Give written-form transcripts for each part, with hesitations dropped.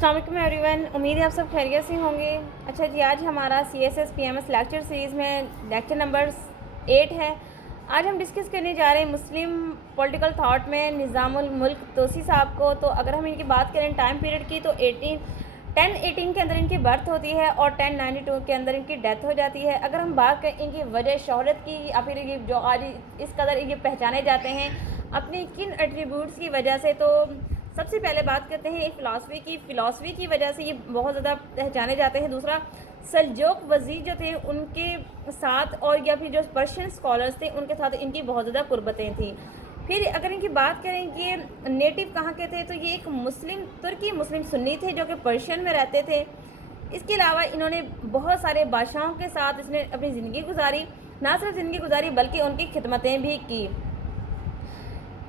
अस्सलाम वालेकुम एवरीवन, उम्मीद है आप सब खैरियत से होंगे। अच्छा जी, आज हमारा CSS PMS लेक्चर सीरीज़ में लेक्चर नंबर 8 है। आज हम डिस्कस करने जा रहे हैं मुस्लिम पॉलिटिकल थाट में निज़ामुल मुल्क तोसी साहब को। तो अगर हम इनकी बात करें टाइम पीरियड की तो 1018 के अंदर इनकी बर्थ होती है और 1092 के अंदर इनकी डेथ हो जाती है। अगर हम बात करें इनकी वजह शोहरत की या फिर ये जो आज इस कदर ये पहचाने जाते हैं अपनी किन एट्रीब्यूट्स की वजह से, तो सबसे पहले बात करते हैं एक फ़िलासफ़ी की वजह से ये बहुत ज़्यादा पहचाने जाते हैं। दूसरा, सल्जोक वज़ीर जो थे उनके साथ और या फिर जो पर्शियन स्कॉलर्स थे उनके साथ इनकी बहुत ज़्यादा कुर्बतें थी। फिर अगर इनकी बात करें कि ये नेटिव कहाँ के थे, तो ये एक तुर्की मुस्लिम सुन्नी थे जो कि पर्शियन में रहते थे। इसके अलावा इन्होंने बहुत सारे बादशाहों के साथ इसने अपनी ज़िंदगी गुजारी, ना सिर्फ ज़िंदगी गुजारी बल्कि उनकी खिदमतें भी की।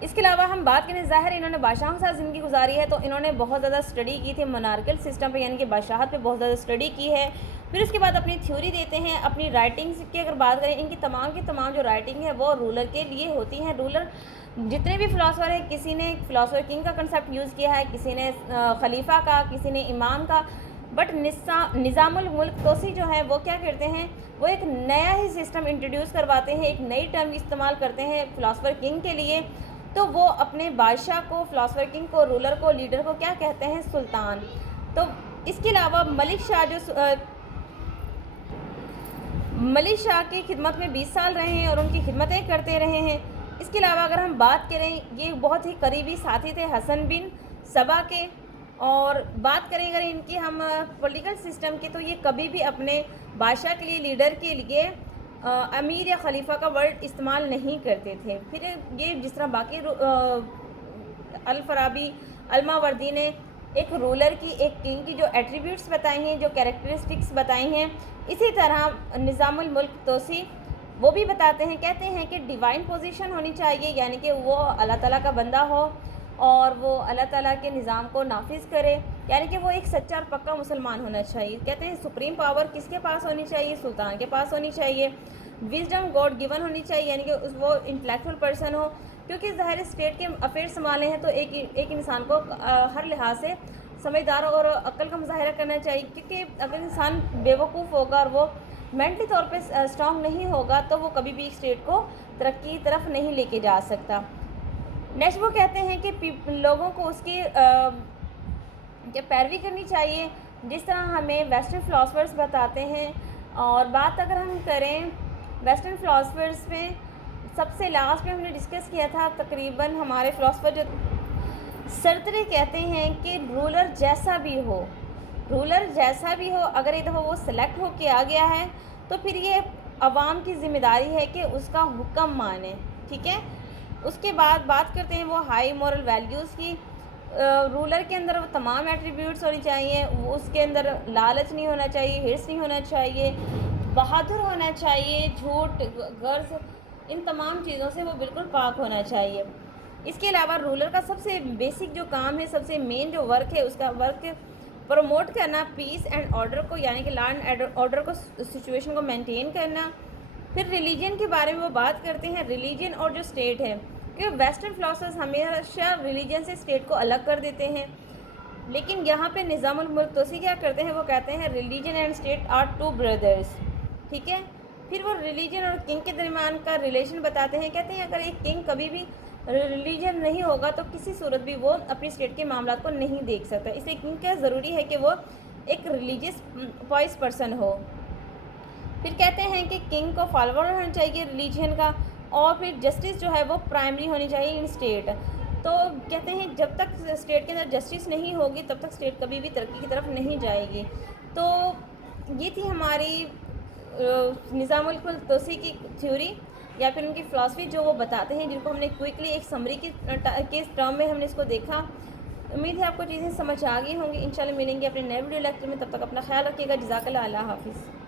इसके अलावा हम बात करें, ज़ाहिर इन्होंने बादशाहों के साथ ज़िंदगी गुजारी है तो इन्होंने बहुत ज़्यादा स्टडी की थी मोनार्कल सिस्टम पे, यानी कि बादशाहत पे बहुत ज़्यादा स्टडी की है। फिर उसके बाद अपनी थ्योरी देते हैं। अपनी राइटिंग्स की अगर बात करें, इनकी तमाम जो राइटिंग है वो रूलर के लिए होती हैं। रूलर जितने भी फ़िलासफ़र हैं, किसी ने फ़िलासफ़र किंग का कंसेप्ट यूज़ किया है, किसी ने खलीफा का, किसी ने इमाम का, बट निज़ामुल मुल्क तोसी जो है वो क्या करते हैं, वो एक नया ही सिस्टम इंट्रोड्यूस करवाते हैं, एक नई टर्म इस्तेमाल करते हैं फ़िलासफ़र किंग के लिए। तो वो अपने बादशाह को, फ़िलासफ़र किंग को, रूलर को, लीडर को क्या कहते हैं, सुल्तान। तो इसके अलावा मलिक शाह की खिदमत में 20 साल रहे हैं और उनकी खिदमतें करते रहे हैं। इसके अलावा अगर हम बात करें, ये बहुत ही करीबी साथी थे हसन बिन सबा के। और बात करें अगर इनकी हम पॉलिटिकल सिस्टम की, तो ये कभी भी अपने बादशाह के लिए, लीडर के लिए अमीर या खलीफा का वर्ड इस्तेमाल नहीं करते थे। फिर ये जिस तरह बाकी अल-फराबी, अल-मावर्दी ने एक रूलर की, एक किंग की जो एट्रीब्यूट्स बताई हैं, जो कैरेक्टरिस्टिक्स बताई हैं, इसी तरह निज़ामुल मुल्क तोसी वो भी बताते हैं। कहते हैं कि डिवाइन पोजीशन होनी चाहिए, यानी कि वो अल्लाह ताला का बंदा हो और वो अल्लाह ताला के निज़ाम को नाफिज करे, यानी कि वो एक सच्चा और पक्का मुसलमान होना चाहिए। कहते हैं सुप्रीम पावर किसके पास होनी चाहिए, सुल्तान के पास होनी चाहिए। विजडम गॉड गिवन होनी चाहिए, यानी कि वो इंटेलेक्चुअल पर्सन हो, क्योंकि ज़ाहिर स्टेट के अफेयर संभाले हैं तो एक इंसान को हर लिहाज से समझदार और अक्ल का मुजाहरा करना चाहिए। क्योंकि अगर इंसान बेवकूफ़ होगा और वो मेंटली तौर पे स्ट्रॉन्ग नहीं होगा तो वो कभी भी स्टेट को तरक्की की तरफ नहीं लेके जा सकता। नेक्स्ट वो कहते हैं कि लोगों को उसकी पैरवी करनी चाहिए, जिस तरह हमें वेस्टर्न फ़िलासफ़र्स बताते हैं। और बात अगर हम करें वेस्टर्न फ़िलासफ़र्स में, सबसे लास्ट में हमने डिस्कस किया था तकरीबन हमारे फ़िलासफ़र जो सरतरी कहते हैं कि रूलर जैसा भी हो, अगर एक दफ़ा वो सेलेक्ट हो के आ गया है तो फिर ये अवाम की ज़िम्मेदारी है कि उसका हुक्म माने, ठीक है। उसके बाद बात करते हैं वो हाई मॉरल वैल्यूज़ की। रूलर के अंदर वो तमाम एट्रीब्यूट्स होनी चाहिए। वो उसके अंदर लालच नहीं होना चाहिए, हिर्स नहीं होना चाहिए, बहादुर होना चाहिए, झूठ, गर्ज, इन तमाम चीज़ों से वो बिल्कुल पाक होना चाहिए। इसके अलावा रूलर का सबसे बेसिक जो काम है, सबसे मेन जो वर्क है, उसका वर्क प्रमोट करना पीस एंड ऑर्डर को, यानी कि लॉ एंड ऑर्डर को, सिचुएशन को मेंटेन करना। फिर रिलीजन के बारे में वो बात करते हैं, रिलीजन और जो स्टेट है, क्योंकि वेस्टर्न फिलोसफर्स हमेशा रिलीजन से स्टेट को अलग कर देते हैं, लेकिन यहाँ पे निज़ामुल मुल्क तोसी क्या करते हैं, वो कहते हैं religion and state are two brothers, ठीक है। फिर वो रिलीजन और किंग के दरमियान का रिलेशन बताते हैं। कहते हैं अगर एक किंग कभी भी रिलीजन नहीं होगा तो किसी सूरत भी वो अपनी स्टेट के मामला को नहीं देख सकता, इसलिए किंग का ज़रूरी है कि वो एक रिलीजियस वाइज पर्सन हो। फिर कहते हैं कि किंग को फॉलोअर होना चाहिए रिलीजन का, और फिर जस्टिस जो है वो प्राइमरी होनी चाहिए इन स्टेट। तो कहते हैं जब तक स्टेट के अंदर जस्टिस नहीं होगी तब तक स्टेट कभी भी तरक्की की तरफ नहीं जाएगी। तो ये थी हमारी निज़ामुल मुल्क तोसी की थ्योरी या फिर उनकी फ़िलासफ़ी जो वो बताते हैं, जिनको हमने क्विकली एक समरी के टर्म में हमने इसको देखा। उम्मीद है आपको चीज़ें समझ आ गई होंगी। इंशाल्लाह मिलेंगे अपने नए वीडियो लेक्चर में, तब तक अपना ख्याल रखिएगा। जज़ाकल्लाह, अल्लाह हाफ़िज़।